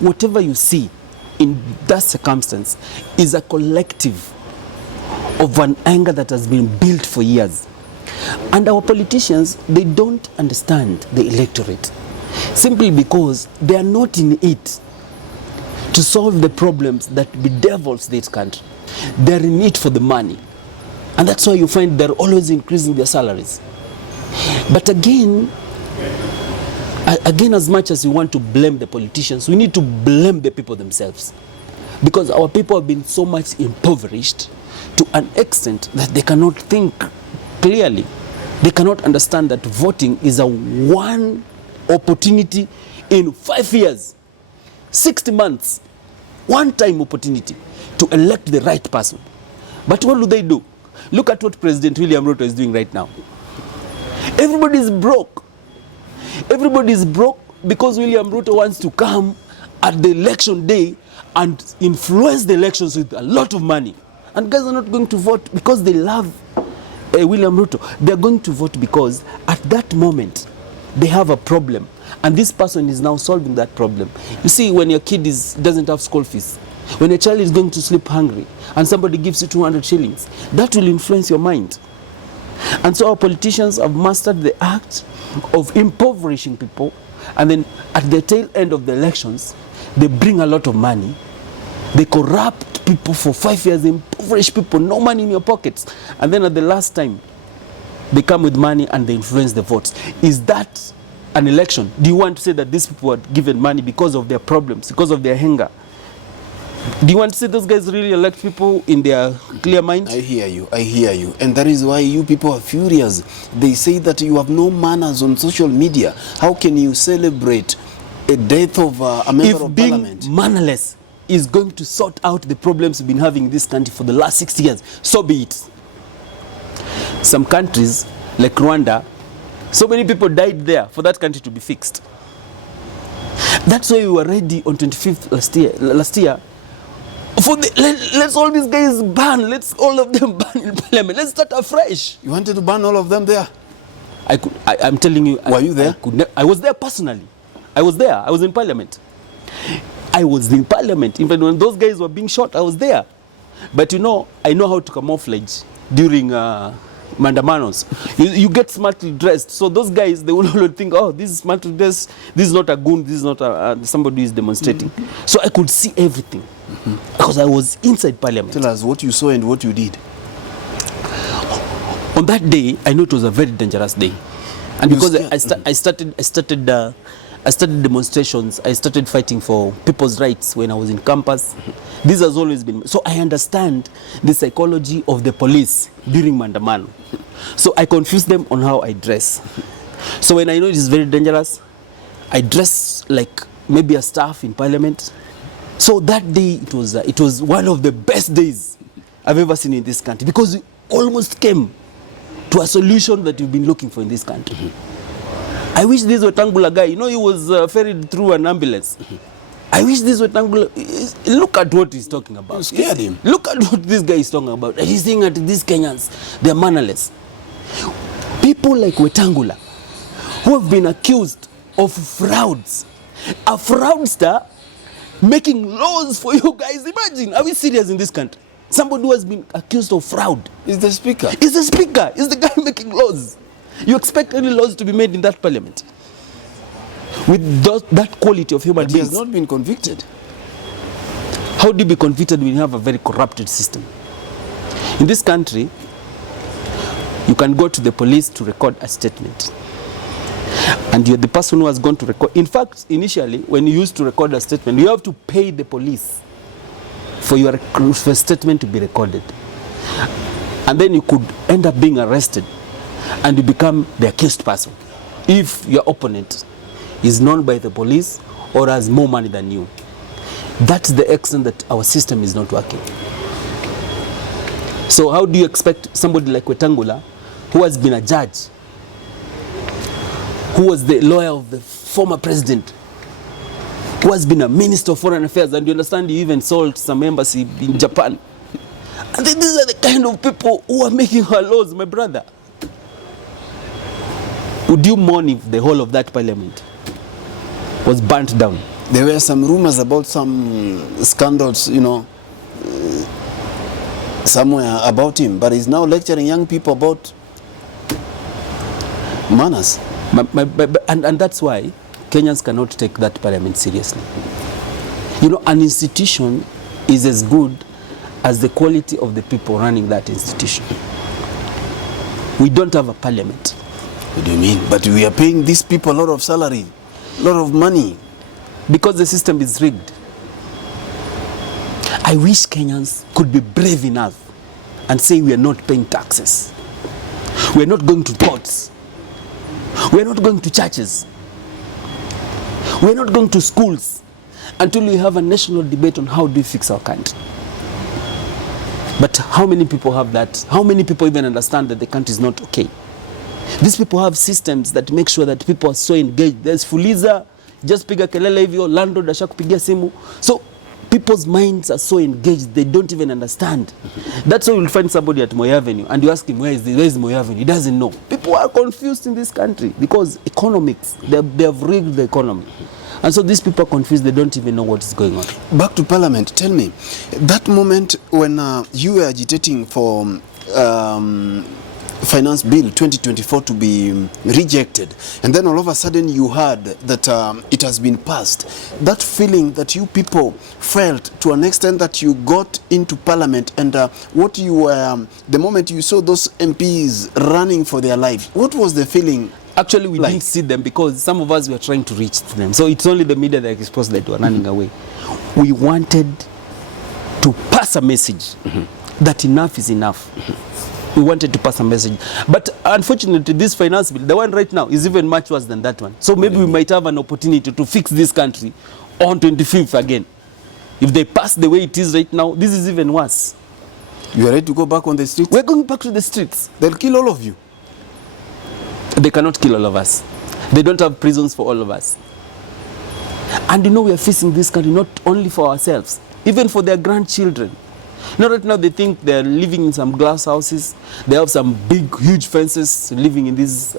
Whatever you see in that circumstance is a collective of an anger that has been built for years. And our politicians, they don't understand the electorate simply because they are not in it to solve the problems that bedevils this country. They're in it for the money. And that's why you find they're always increasing their salaries. But again, as much as we want to blame the politicians, we need to blame the people themselves. Because our people have been so much impoverished to an extent that they cannot think clearly. They cannot understand that voting is a one opportunity in 5 years, 60 months, one-time opportunity to elect the right person. But what do? Look at what President William Ruto is doing right now. Everybody is broke. Everybody is broke because William Ruto wants to come at the election day and influence the elections with a lot of money. And guys are not going to vote because they love William Ruto. They are going to vote because at that moment they have a problem, and this person is now solving that problem. You see, when your kid doesn't have school fees, when a child is going to sleep hungry and somebody gives you 200 shillings, that will influence your mind. And so our politicians have mastered the act of impoverishing people, and then at the tail end of the elections, they bring a lot of money. They corrupt people for 5 years, they impoverish people, no money in your pockets. And then at the last time, they come with money and they influence the votes. Is that an election? Do you want to say that these people were given money because of their problems, because of their anger? Do you want to say those guys really elect people in their clear mind? I hear you. And that is why you people are furious. They say that you have no manners on social media. How can you celebrate a death of a member of parliament? If being mannerless is going to sort out the problems we've been having in this country for the last 60 years, so be it. Some countries, like Rwanda, so many people died there for that country to be fixed. That's why we were ready on 25th last year for let's all these guys ban, let's all of them ban in parliament, let's start afresh. You wanted to ban all of them there? I'm telling you. Were you there? I was there personally. I was there. I was in parliament. I was in parliament. Even when those guys were being shot, I was there. But you know, I know how to camouflage during mandamanos. You get smartly dressed. So those guys, they will always think, oh, this is smartly dressed. This is not a goon. This is not somebody who is demonstrating. Mm-hmm. So I could see everything because I was inside parliament. Tell us what you saw and what you did. On that day, I know it was a very dangerous day, and because I started demonstrations, I started fighting for people's rights when I was in campus. This has always been, so I understand the psychology of the police during Mandamano. So I confuse them on how I dress. So when I know it is very dangerous, I dress like maybe a staff in parliament. So that day, it was one of the best days I've ever seen in this country, because we almost came to a solution that we've been looking for in this country. I wish this Wetangula guy, you know, he was ferried through an ambulance. I wish this Wetangula, look at what he's talking about. You scared him. Look at what this guy is talking about. He's saying that these Kenyans, they're mannerless. People like Wetangula, who have been accused of frauds. A fraudster making laws for you guys. Imagine, are we serious in this country? Somebody who has been accused of fraud. Is the speaker. Is the speaker. Is the guy making laws. You expect any laws to be made in that parliament with that quality of human beings? He has not been convicted. How do you be convicted when you have a very corrupted system? In this country, you can go to the police to record a statement, and you're the person who has gone to record. In fact, initially, when you used to record a statement, you have to pay the police for your statement to be recorded, and then you could end up being arrested and you become the accused person if your opponent is known by the police or has more money than you. That's the extent that our system is not working. So how do you expect somebody like Wetangula, who has been a judge, who was the lawyer of the former president, who has been a minister of foreign affairs, and you understand he even sold some embassy in Japan, and then these are the kind of people who are making our laws, my brother. Would you mourn if the whole of that parliament was burnt down? There were some rumors about some scandals, you know, somewhere about him, but he's now lecturing young people about manners. And that's why Kenyans cannot take that parliament seriously. You know, an institution is as good as the quality of the people running that institution. We don't have a parliament. What do you mean? But we are paying these people a lot of salary, a lot of money. Because the system is rigged. I wish Kenyans could be brave enough and say we are not paying taxes. We are not going to courts. We are not going to churches. We are not going to schools until we have a national debate on how do we fix our country. But how many people have that? How many people even understand that the country is not okay? These people have systems that make sure that people are so engaged. There's Fuliza, just piga kelele hivyo, landlord ashakupigia simu. So people's minds are so engaged, they don't even understand. That's why you'll find somebody at Moi Avenue and you ask him, where is Moi Avenue? He doesn't know. People are confused in this country because economics, they have rigged the economy. And so these people are confused, they don't even know what is going on. Back to Parliament, tell me, that moment when you were agitating for Finance Bill 2024 to be rejected, and then all of a sudden you heard that it has been passed, that feeling that you people felt to an extent that you got into Parliament, and what you were, the moment you saw those MPs running for their lives, what was the feeling? Actually, we didn't see them because some of us were trying to reach them. So it's only the media that exposed that were running away. We wanted to pass a message that enough is enough. We wanted to pass a message. But unfortunately, this finance bill, the one right now, is even much worse than that one. So maybe we might have an opportunity to fix this country on 25th again. If they pass the way it is right now, this is even worse. You are ready to go back on the streets? We're going back to the streets. They'll kill all of you. They cannot kill all of us. They don't have prisons for all of us. And you know, we are facing this country not only for ourselves, even for their grandchildren. Now, right now, they think they're living in some glass houses. They have some big, huge fences, living in these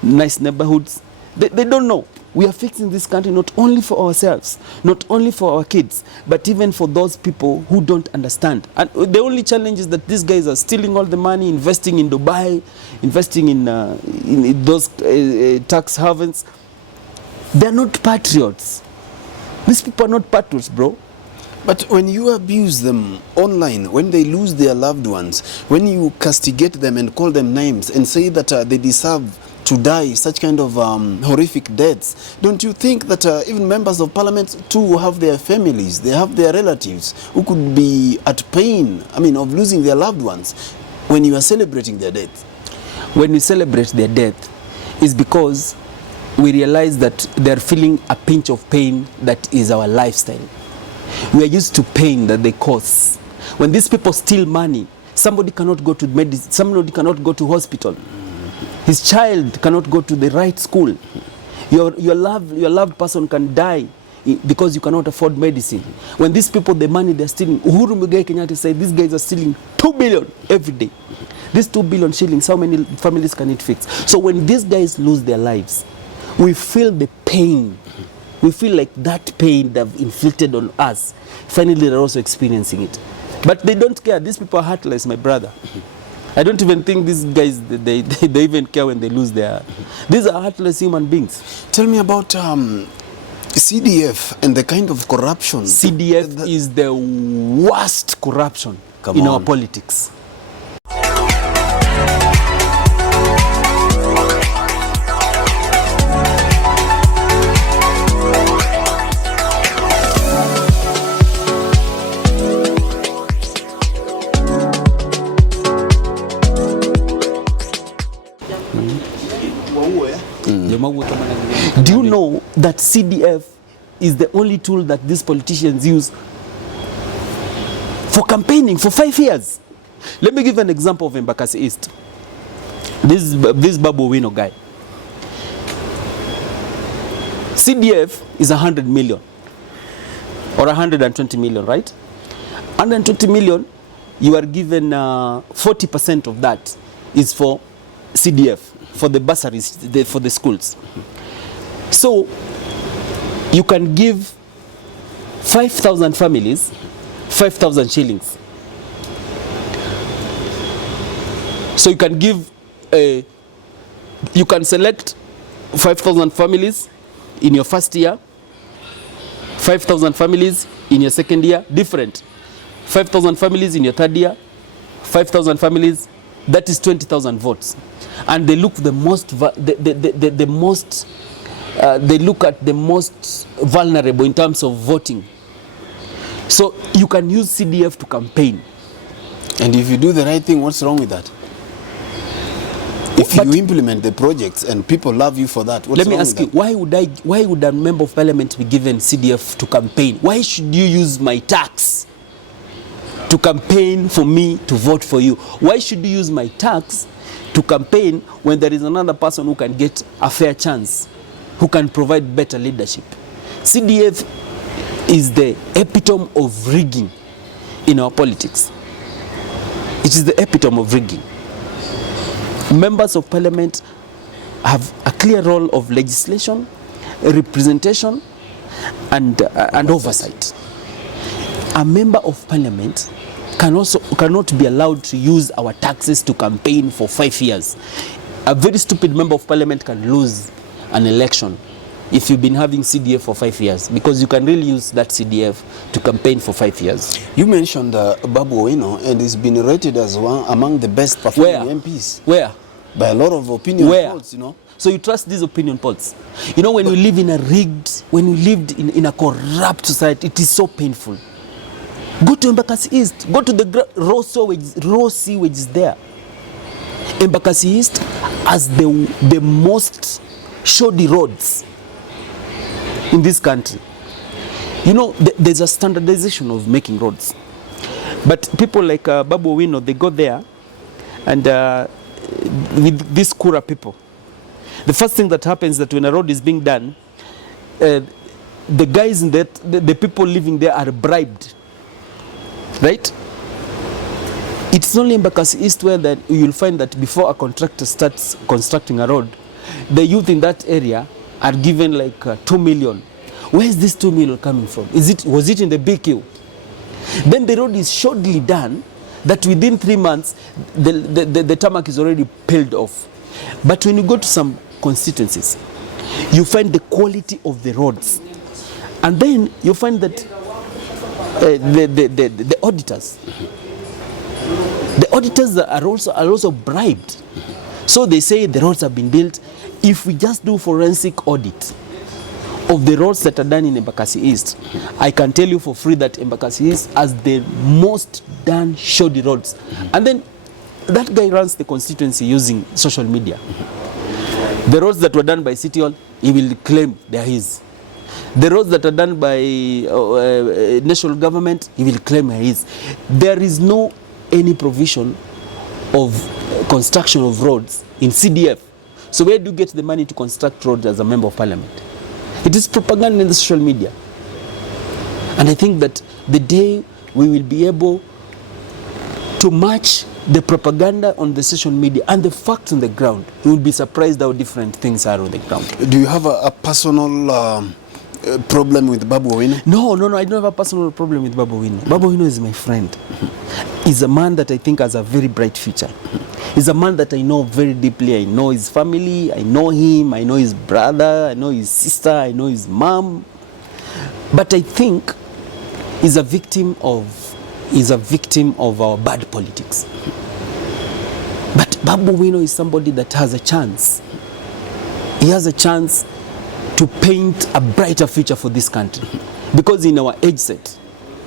nice neighborhoods. They don't know. We are fixing this country not only for ourselves, not only for our kids, but even for those people who don't understand. And the only challenge is that these guys are stealing all the money, investing in Dubai, investing in those tax havens. They're not patriots. These people are not patriots, bro. But when you abuse them online, when they lose their loved ones, when you castigate them and call them names and say that they deserve to die such kind of horrific deaths, don't you think that even members of parliament too have their families, they have their relatives who could be at pain, I mean, of losing their loved ones when you are celebrating their death? When we celebrate their death, it's because we realize that they're feeling a pinch of pain that is our lifestyle. We are used to pain that they cause. When these people steal money, somebody cannot go to medicine, somebody cannot go to hospital. His child cannot go to the right school. Your loved person can die because you cannot afford medicine. When these people, the money they're stealing, Uhuru Muigai Kenyatta said these guys are stealing 2 billion every day. These 2 billion shillings, how many families can it fix? So when these guys lose their lives, we feel the pain. We feel like that pain they've inflicted on us, finally they're also experiencing it. But they don't care. These people are heartless, my brother. I don't even think these guys, they even care when they lose their... These are heartless human beings. Tell me about CDF and the kind of corruption. CDF is the worst corruption in our politics. Do you know that CDF is the only tool that these politicians use for campaigning for 5 years? Let me give an example of Embakasi East. This Babu Wino guy. CDF is 100 million or 120 million, right? 120 million, you are given 40% of that is for CDF, for the bursaries, for the schools. So you can give 5,000 families 5,000 shillings. So you can give you can select 5,000 families in your first year, 5,000 families in your second year, different. 5,000 families in your third year, 5,000 families, that is 20,000 votes. And they look the most they look at the most vulnerable in terms of voting. So you can use CDF to campaign. And if you do the right thing, what's wrong with that? If you implement the projects and people love you for that, what's let me wrong ask with you, that? why would a member of parliament be given CDF to campaign? Why should you use my tax to campaign for me to vote for you? Why should you use my tax to campaign when there is another person who can get a fair chance, who can provide better leadership? CDF is the epitome of rigging in our politics. It is the epitome of rigging. Members of parliament have a clear role of legislation, representation, and oversight. A member of parliament cannot be allowed to use our taxes to campaign for 5 years. A very stupid member of parliament can lose an election if you've been having CDF for 5 years, because you can really use that CDF to campaign for 5 years. You mentioned Babu Owino, and he's been rated as one among the best performing MPs. Where? By a lot of opinion polls, you know. So you trust these opinion polls? You know, when you live in a rigged, when you lived in a corrupt society, it is so painful. Go to Embakasi East. Go to the raw sewage there. Embakasi East has the most shoddy roads in this country. You know, there's a standardization of making roads. But people like Babu Owino, they go there and with these Kura people, the first thing that happens is that when a road is being done, the guys in that, the people living there are bribed. Right? It's only in Embakasi East where that you'll find that before a contractor starts constructing a road, the youth in that area are given like 2 million. Where is this 2 million coming from? Was it in the BQ? Then the road is shoddily done that within 3 months the tarmac is already peeled off. But when you go to some constituencies, you find the quality of the roads, and then you find that the auditors are also bribed. So they say the roads have been built. If we just do forensic audit of the roads that are done in Embakasi East, I can tell you for free that Embakasi East has the most done shoddy roads. And then that guy runs the constituency using social media. The roads that were done by City Hall, he will claim they are his. The roads that are done by national government, he will claim are his. There is no any provision of construction of roads in CDF. So where do you get the money to construct roads as a member of parliament? It is propaganda in the social media. And I think that the day we will be able to match the propaganda on the social media and the facts on the ground, you will be surprised how different things are on the ground. Do you have a personal problem with Babu Owino? No, I don't have a personal problem with Babu Owino. Babu Owino is my friend. He's a man that I think has a very bright future. He's a man that I know very deeply. I know his family, I know him, I know his brother, I know his sister, I know his mom. But I think he's a victim of our bad politics. But Babu Owino is somebody that has a chance. He has a chance to paint a brighter future for this country, because in our age set,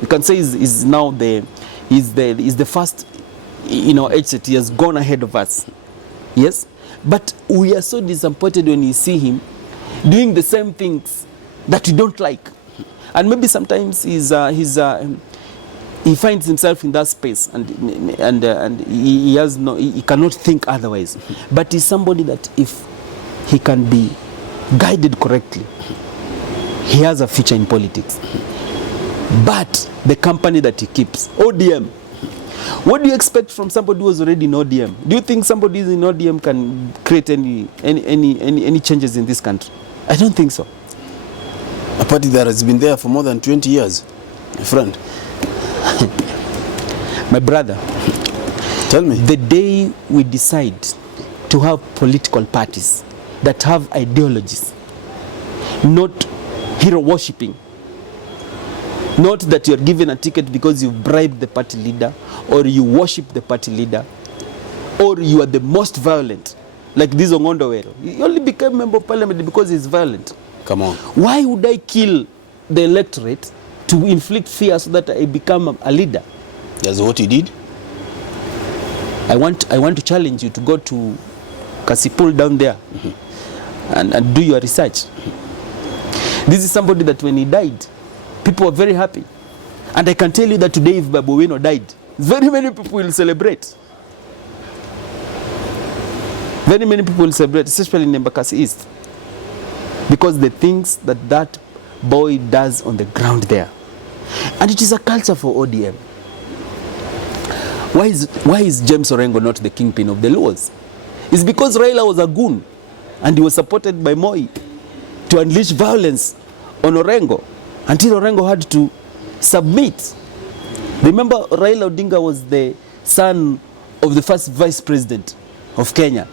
you can say he's now the first in our age set. He has gone ahead of us, yes, but we are so disappointed when we see him doing the same things that we don't like, and maybe sometimes he finds himself in that space, and he cannot think otherwise. But he's somebody that if he can be guided correctly, he has a future in politics. But the company that he keeps, ODM, what do you expect from somebody who was already in ODM? Do you think somebody in ODM can create any changes in this country? I don't think so. party that has been there for more than 20 years, my friend. My brother, Tell me. the day we decide to have political parties that have ideologies, not hero worshipping, not that you're given a ticket because you bribed the party leader or you worship the party leader or you are the most violent, like this Ongondo Wero. He only became member of parliament because he's violent. Come on. Why would I kill the electorate to inflict fear so that I become a leader? That's what he did. I want to challenge you to go to Kasipul down there and do your research. This is somebody that when he died, people were very happy. And I can tell you that today if Babu Owino died, very many people will celebrate. Very many people will celebrate, especially in Embakasi East. Because the things that that boy does on the ground there. And it is a culture for ODM. Why is James Orengo not the kingpin of the Luos? It's because Raila was a goon and he was supported by Moi to unleash violence on Orengo until Orengo had to submit. Remember, Raila Odinga was the son of the first vice president of Kenya,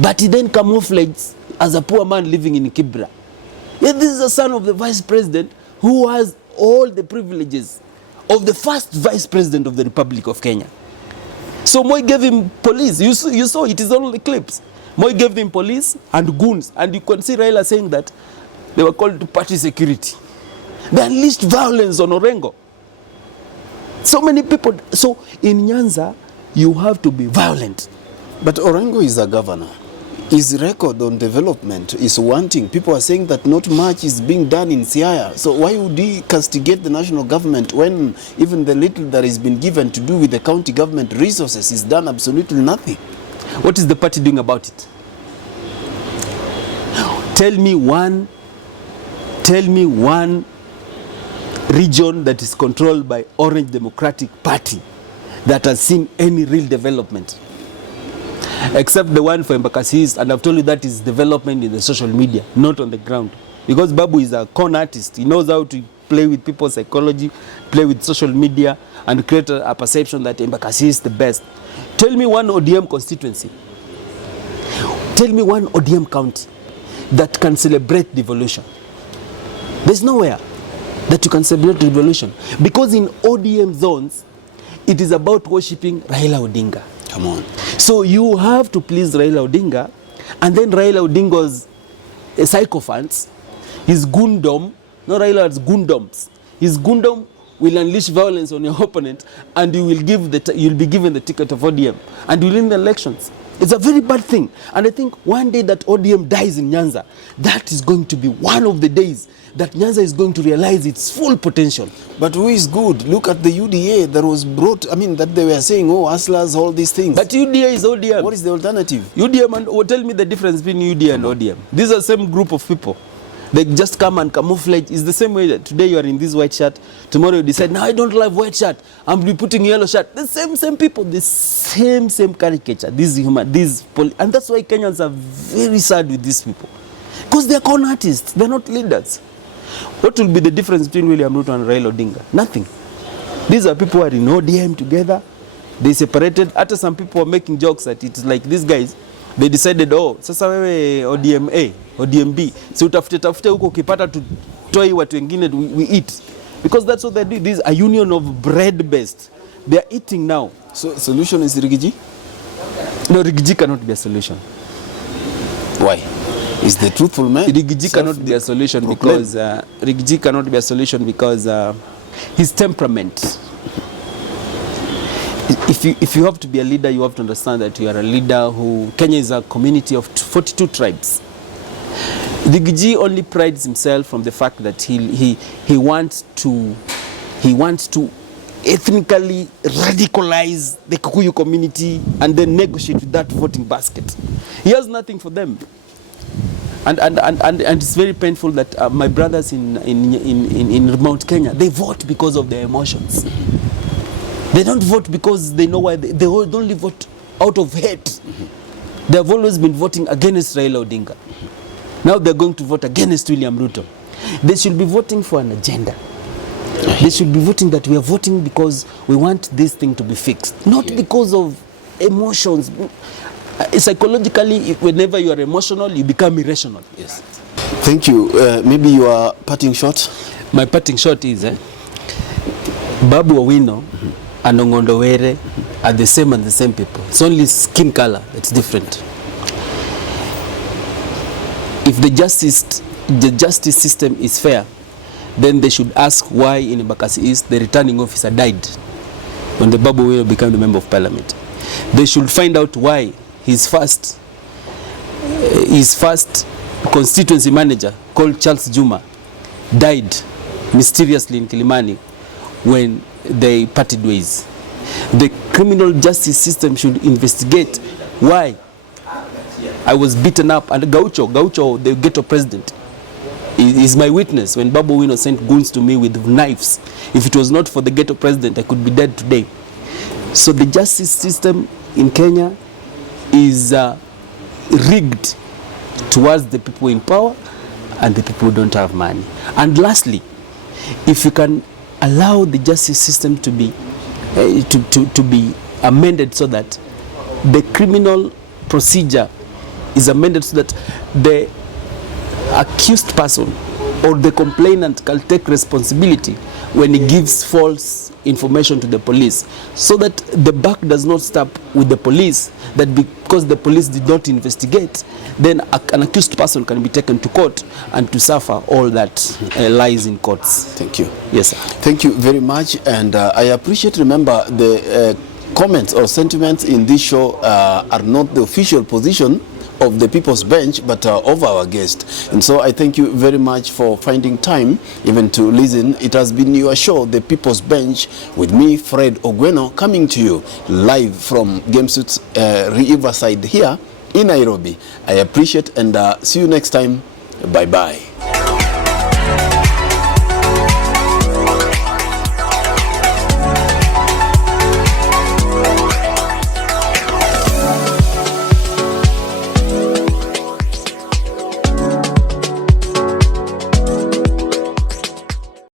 but he then camouflaged as a poor man living in Kibra. Yet this is a son of the vice president who has all the privileges of the first vice president of the Republic of Kenya. So Moi gave him police. You saw it is all the clips. Moi gave him police and goons, and you can see Raila saying that they were called party security. They unleashed violence on Orengo. So many people. So in Nyanza, you have to be violent. But Orengo is a governor. His record on development is wanting. People are saying that not much is being done in Siaya. So why would he castigate the national government when even the little that has been given to do with the county government resources is done absolutely nothing? What is the party doing about it? Tell me one region that is controlled by Orange Democratic Party that has seen any real development. Except the one for Embakasi East, and I've told you that is development in the social media, not on the ground. Because Babu is a con artist. He knows how to play with people's psychology, play with social media, and create a perception that Embakasi is the best. Tell me one ODM constituency. Tell me one ODM county that can celebrate devolution. There's nowhere that you can celebrate devolution. Because in ODM zones, it is about worshipping Raila Odinga. Come on. So you have to please Raila Odinga, and then Raila Odinga's sycophants, his gundom, not Raila, it's gundoms. His gundom will unleash violence on your opponent, and you'll be given the ticket of ODM, and you'll win the elections. It's a very bad thing. And I think one day that ODM dies in Nyanza, that is going to be one of the days that Nyanza is going to realize its full potential. But who is good? Look at the UDA that was brought, that they were saying, oh, hustlers, all these things. But UDA is ODM. What is the alternative? UDM, and tell me the difference between UDA and ODM. These are the same group of people. They just come and camouflage. It's the same way that today you are in this white shirt, tomorrow you decide, no, I don't like white shirt, I'm be putting yellow shirt. The same people, the same caricature, and that's why Kenyans are very sad with these people. Because they're con artists, they're not leaders. What will be the difference between William Ruto and Raila Odinga? Nothing. These are people who are in ODM together, they separated. After some people are making jokes that it's like these guys, they decided, oh, sasa wewe ODM A, ODM B, si utafute huko ukipata tutoi watu wengine we eat. Because that's what they do. This is a union of bread based. They are eating now. So solution is Rigiji? No, Rigiji cannot be a solution. Why? Is the truthful man? Rigiji cannot be a solution because Rigiji cannot be a solution because his temperament. If you have to be a leader, you have to understand that you are a leader who... Kenya is a community of 42 tribes. Rigiji only prides himself from the fact that he wants to ethnically radicalize the Kikuyu community and then negotiate with that voting basket. He has nothing for them. And it's very painful that my brothers in Mount Kenya, they vote because of their emotions. They don't vote because they know why. They only vote out of hate. They have always been voting against Raila Odinga. Now they're going to vote against William Ruto. They should be voting for an agenda. They should be voting that we are voting because we want this thing to be fixed, not because of emotions. Psychologically, whenever you are emotional, you become irrational. Yes. Thank you. Maybe your parting shot? My parting shot is Babu Owino and Ongondo Were are the same and the same people. It's only skin color that's different. If the justice system is fair, then they should ask why in Embakasi East the returning officer died when the Babu Owino became the member of parliament. They should find out why his first constituency manager, called Charles Juma, died mysteriously in Kilimani when they parted ways. The criminal justice system should investigate why I was beaten up. And Gaucho, the ghetto president, is my witness when Babu Owino sent goons to me with knives. If it was not for the ghetto president, I could be dead today. So the justice system in Kenya is rigged towards the people in power and the people who don't have money. And lastly, if you can allow the justice system to be amended so that the criminal procedure is amended so that the accused person or the complainant can take responsibility when he gives false information to the police, so that the buck does not stop with the police, that because the police did not investigate, then an accused person can be taken to court and to suffer all that lies in courts. Thank you. Yes, sir. Thank you very much, and I appreciate, remember, the comments or sentiments in this show are not the official position of the People's Bench, but of our guest. And so I thank you very much for finding time even to listen. It has been your show, The People's Bench, with me, Fred Ogweno, coming to you live from Gamesuits Riverside here in Nairobi. I appreciate, and see you next time. Bye-bye.